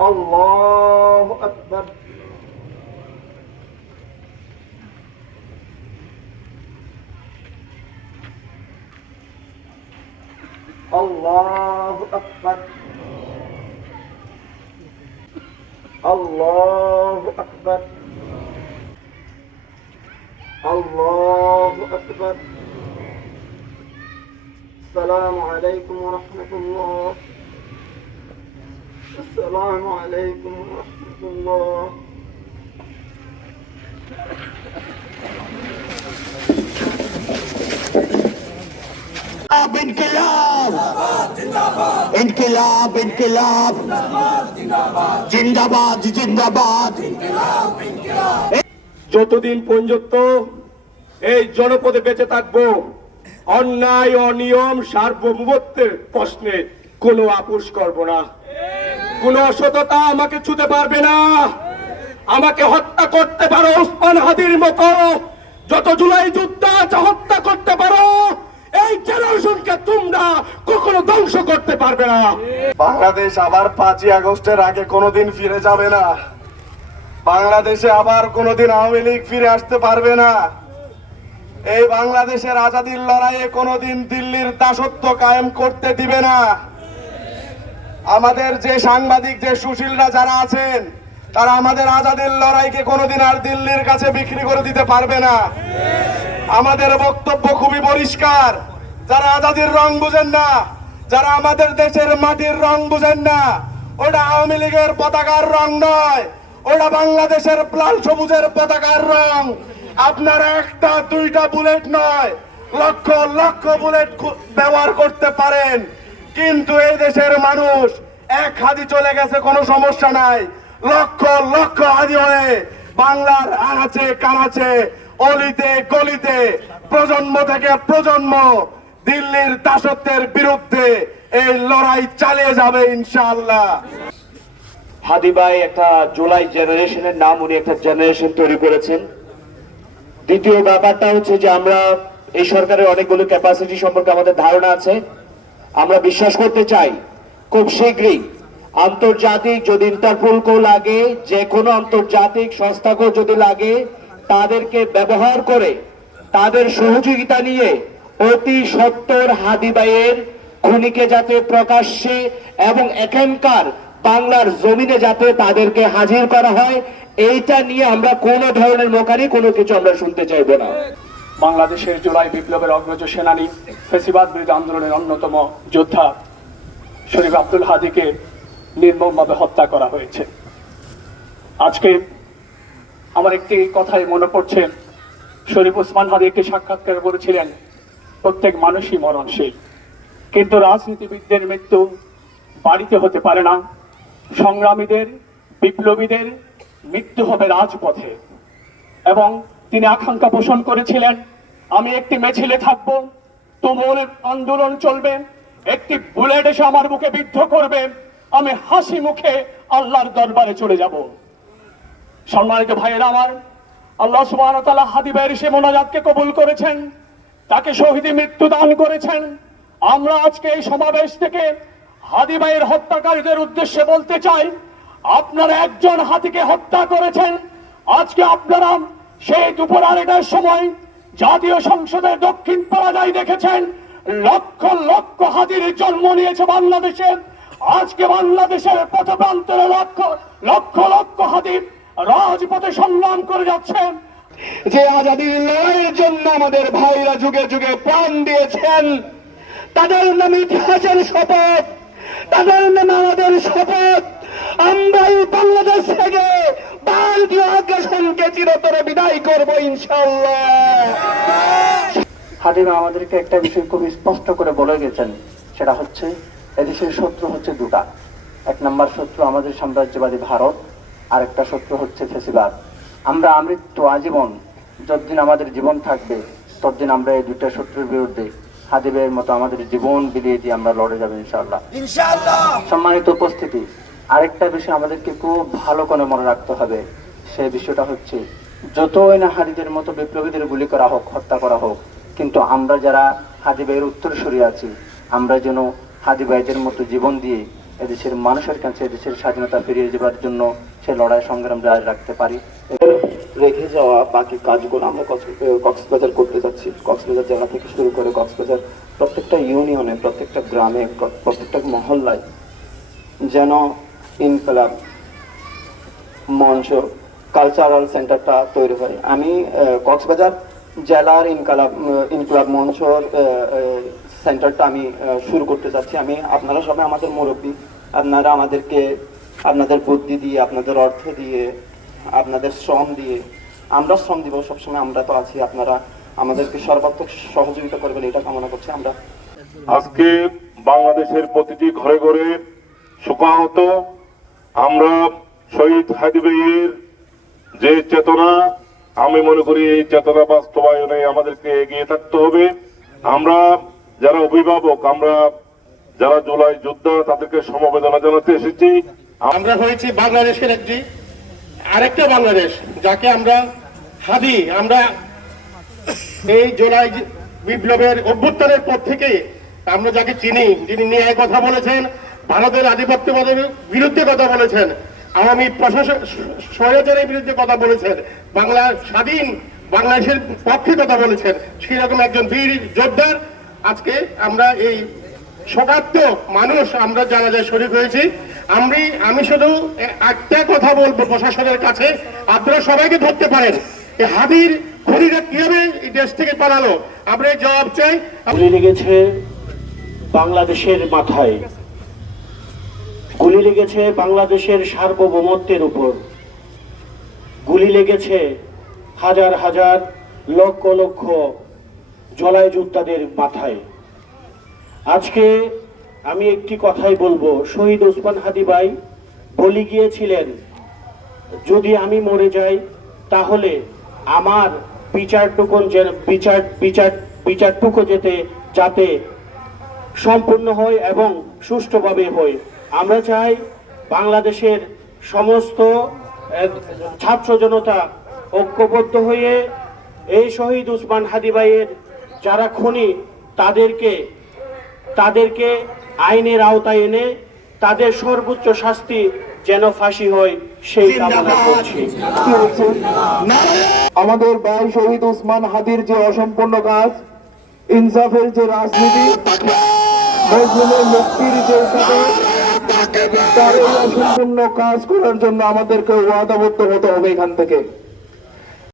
الله أكبر الله أكبر الله أكبر الله أكبر السلام عليكم ورحمة الله السلام عليكم ورحمة الله ইনকিলাব ইনকিলাব ইনকিলাব জিন্দাবাদ জিন্দাবাদ। যতদিন পর্যন্ত এই জনপদে বেঁচে থাকবো, অন্যায় অনিয়ম সার্বভৌমত্বের প্রশ্নে কোনো আপোষ করব না। কোনো অসততা আমাকে ছুতে পারবে না। আমাকে হত্যা করতে পারো ওসমান হাদির মতো, যত জুলাই যোদ্ধা আছে হত্যা করতে পারো, এই জেনারেশনকে তোমরা কখনো ধ্বংস করতে পারবে না। বাংলাদেশ আবার 5ই আগস্টের আগে কোনোদিন ফিরে যাবে না। বাংলাদেশে আবার কোনোদিন আওয়ামী লীগ ফিরে আসতে পারবে না। এই বাংলাদেশের আজাদির লড়াইয়ে কোনোদিন দিল্লির দাসত্ব কায়েম করতে দিবে না। আমাদের যে সাংবাদিক, যে সুশীলরা যারা আছেন, তারা আমাদের আজাদির লড়াইকে কোনোদিন আর দিল্লির কাছে বিক্রি করে দিতে পারবে না। আমাদের বক্তব্য খুবই পরিষ্কার। যারা আজাদির রং বুঝেন না, যারা আমাদের দেশের মাটির রং বুঝেন না, ওটা আওয়ামী লীগের পতাকার রং নয়, ওটা বাংলাদেশের লাল সবুজের পতাকার রং। আপনারা একটা দুইটা বুলেট নয়, লক্ষ লক্ষ বুলেট ব্যবহার করতে পারেন, কিন্তু এই দেশের মানুষ এক হাদি চলে গেছে, কোনো সমস্যা নাই। লক্ষ লক্ষ হাদি হয়ে বাংলার আনাচে কানাচে, অলিতে গলিতে, প্রজন্ম থেকে প্রজন্ম দিল্লির দাসত্বের বিরুদ্ধে এই লড়াই চালিয়ে যাবে ইনশাআল্লাহ। হাদি ভাই একটা জুলাই জেনারেশনের নাম, উনি একটা জেনারেশন তৈরি করেছেন। দ্বিতীয় ব্যাপারটা হচ্ছে যে আমরা এই সরকারের অনেকগুলো ক্যাপাসিটি সম্পর্কে আমাদের ধারণা আছে। আমরা বিশ্বাস করতে চাই খুব শীঘ্রই আন্তর্জাতিক, যদি ইন্টারপোলকেও লাগে, যে কোনো আন্তর্জাতিক সংস্থাকেও যদি লাগে, তাদেরকে ব্যবহার করে তাদের সহযোগিতা নিয়ে অতি সত্বর হাদি ভাইয়ের খুনিকে যাতে প্রকাশ্যে এবং এখানকার বাংলার জমিনে যাতে তাদেরকে হাজির করা হয়, এইটা নিয়ে আমরা কোনো ধরনের মোকারি কোনো কিছু আমরা শুনতে চাইবো না। বাংলাদেশের জুলাই বিপ্লবের অগ্রজ সেনানী, ফ্যাসিবাদ বিরোধী আন্দোলনের অন্যতম যোদ্ধা শরীফ আব্দুল হাদীকে নির্মমভাবে হত্যা করা হয়েছে। আজকে আমার একটি কথাই মনে পড়ছে, শরীফ ওসমান হাদী একটি সাক্ষাৎকারে বলেছিলেন, প্রত্যেক মানুষই মরণশীল, কিন্তু রাজনীতিবিদদের মৃত্যু বাড়িতে হতে পারে না। সংগ্রামীদের, বিপ্লবীদের মৃত্যু হবে রাজপথে। এবং তিনি আকাঙ্ক্ষা পোষণ করেছিলেন, আমি একটি মিছিলে থাকবো, তুমুল আন্দোলন চলবে, একটি বুলেট এসে আমার মুখে বিদ্ধ করবে, আমি হাসি মুখে আল্লাহর দরবারে চলে যাব। সম্মানিত ভাইয়েরা আমার, আল্লাহ সুবহানাহু ওয়া তাআলা হাদী ভাইয়ের সে মোনাজাতকে কবুল করেছেন, তাকে শহীদ মৃত্যু দান করেছেন। আমরা আজকে এই সমাবেশ থেকে হাদী ভাইয়ের হত্যাকারীদের উদ্দেশ্যে বলতে চাই, আপনারা একজন হাতিকে হত্যা করেছেন। আজকে আপনারা সেই দুপুর 2টার সময় জাতীয় সংসদের দক্ষিণ পাড়ায় দেখেছেন, লক্ষ লক্ষ হাতির জন্ম নিয়েছে বাংলাদেশে। আজকে বাংলাদেশের পথপ্রান্তরে লক্ষ লক্ষ লক্ষ হাতি রাজপথে সংগ্রাম করে যাচ্ছেন। যে আজাদীর লড়াইয়ের জন্য আমাদের ভাইরা যুগে যুগে প্রাণ দিয়েছেন, তাদের নামে ইতিহাসের শপথ, তাদের নামে আমাদের শপথ, আমরা এই বাংলাদেশ থেকে ভারতীয় আগ্রাসনকে চিরতরে বিদায় করবো ইনশাআল্লাহ। হাদিমা আমাদেরকে একটা বিষয় খুব স্পষ্ট করে বলে গেছেন, সেটা হচ্ছে এদেশের শত্রু হচ্ছে দুটা। এক নম্বর শত্রু আমাদের সাম্রাজ্যবাদী ভারত, আর একটা শত্রু হচ্ছে ফ্যাসিবাদ। আমরা আমৃত্যু আজীবন, যতদিন আমাদের জীবন থাকবে ততদিন আমরা এই দুটা শত্রুর বিরুদ্ধে হাদী ভাইয়ের মতো আমাদের জীবন বিলিয়ে দিয়ে আমরা লড়ে যাবো ইনশাআল্লাহ। সম্মানিত উপস্থিতি, আরেকটা বিষয় আমাদেরকে খুব ভালো করে মনে রাখতে হবে, সেই বিষয়টা হচ্ছে যতই না হাদীদের মতো বিপ্লবীদের গুলি করা হোক, হত্যা করা হোক, কিন্তু আমরা যারা হাদী ভাইয়ের উত্তরসূরি আছি, আমরা যেন হাদী ভাইদের মতো জীবন দিয়ে এদেশের মানুষের কাছে এদেশের স্বাধীনতা ফিরিয়ে দেওয়ার জন্য সে লড়াই সংগ্রাম জারি রাখতে পারি। রেখে যাওয়া বাকি কাজগুলো আমরা কক্সবাজার করতে যাচ্ছি। কক্সবাজার জেলা থেকে শুরু করে কক্সবাজার প্রত্যেকটা ইউনিয়নে, প্রত্যেকটা গ্রামে, প্রত্যেকটা মহল্লায় যেন ইনকলাব মঞ্চ কালচারাল সেন্টারটা তৈরি হয়। আমি কক্সবাজার জেলার ইনকলাব মঞ্চর সেন্টারটা আমি শুরু করতে চাচ্ছি। আপনারা সবাই আমাদের মুরব্বী, আপনারা আমাদেরকে আপনাদের বুদ্ধি দিয়ে, আপনাদের অর্থ দিয়ে, আপনাদের শ্রম দিয়ে, আমরা শ্রম দিব সবসময়, আমরা তো আছি, আপনারা আমাদেরকে সর্বাত্মক সহযোগিতা করবেন এটা কামনা করছি। আমরা আজকে বাংলাদেশের প্রতিটি ঘরে ঘরে শোকাহত আমরা শহীদ হাদি ভাইয়ের যে চেতনা, আমি মনে করি এই চেতনা বাস্তবায়নে আমাদেরকে এগিয়ে থাকতে হবে। আমরা যারা অভিভাবক, আমরা যারা জুলাই যোদ্ধা, তাদেরকে সমবেদনা জানাতে এসেছি। আমরা হয়েছি বাংলাদেশের আরেকটা বাংলাদেশ, যাকে আমরা হাদি, আমরা এই জুলাই বিপ্লবের অভ্যুত্থানের পর থেকে আমরা যাকে চিনি, যিনি ন্যায় কথা বলেছেন, ভারতের আধিপত্যবাদের বিরুদ্ধে কথা বলেছেন, আওয়ামী প্রশাসন স্বৈরাচারের বিরুদ্ধে কথা বলেছেন, বাংলা স্বাধীন বাংলাদেশের পক্ষে কথা বলেছেন, সেরকম একজন বীর যোদ্ধার আজকে আমরা এই শোকাত্মক মানুষ আমরা জানাজায় শরীক হয়েছি। আমি শুধু একটা কথা বলবো প্রশাসনের কাছে, আপনারা সবাইকে ধরতে পারেন হাদির খুনিরা কিভাবে এই দেশ থেকে পালালো, আমরা জবাব চাই। গুলি লেগেছে বাংলাদেশের মাথায়, গুলি লেগেছে বাংলাদেশের সার্বভৌমত্বের উপর, গুলি লেগেছে হাজার হাজার লক্ষ লক্ষ জুলাই যোদ্ধাদের মাথায়। আজকে আমি একটি কথাই বলবো, শহীদ ওসমান হাদি ভাই বলে গিয়েছিলেন, যদি আমি মরে যাই তাহলে আমার বিচারটুকু যাতে সম্পূর্ণ হয় এবং সুষ্ঠুভাবে হয়। আমরা চাই বাংলাদেশের সমস্ত ছাত্র জনতা ঐক্যবদ্ধ হয়ে এই শহীদ ওসমান হাদি ভাইয়ের যারা খুনি তাদেরকে আইনের আওতায় এনে তাদের সর্বোচ্চ শাস্তি যেন ফাঁসি হয় সেই কামনা করছি। আমাদের ভাই শহীদ ওসমান হাদির যে অসম্পূর্ণ কাজ, ইনসাফের যে রাজনীতি, মুসলিমের মুক্তির যে তার এই অসম্পূর্ণ কাজ করার জন্য আমাদেরকে ওয়াদাবদ্ধ হতে হবে এখান থেকে।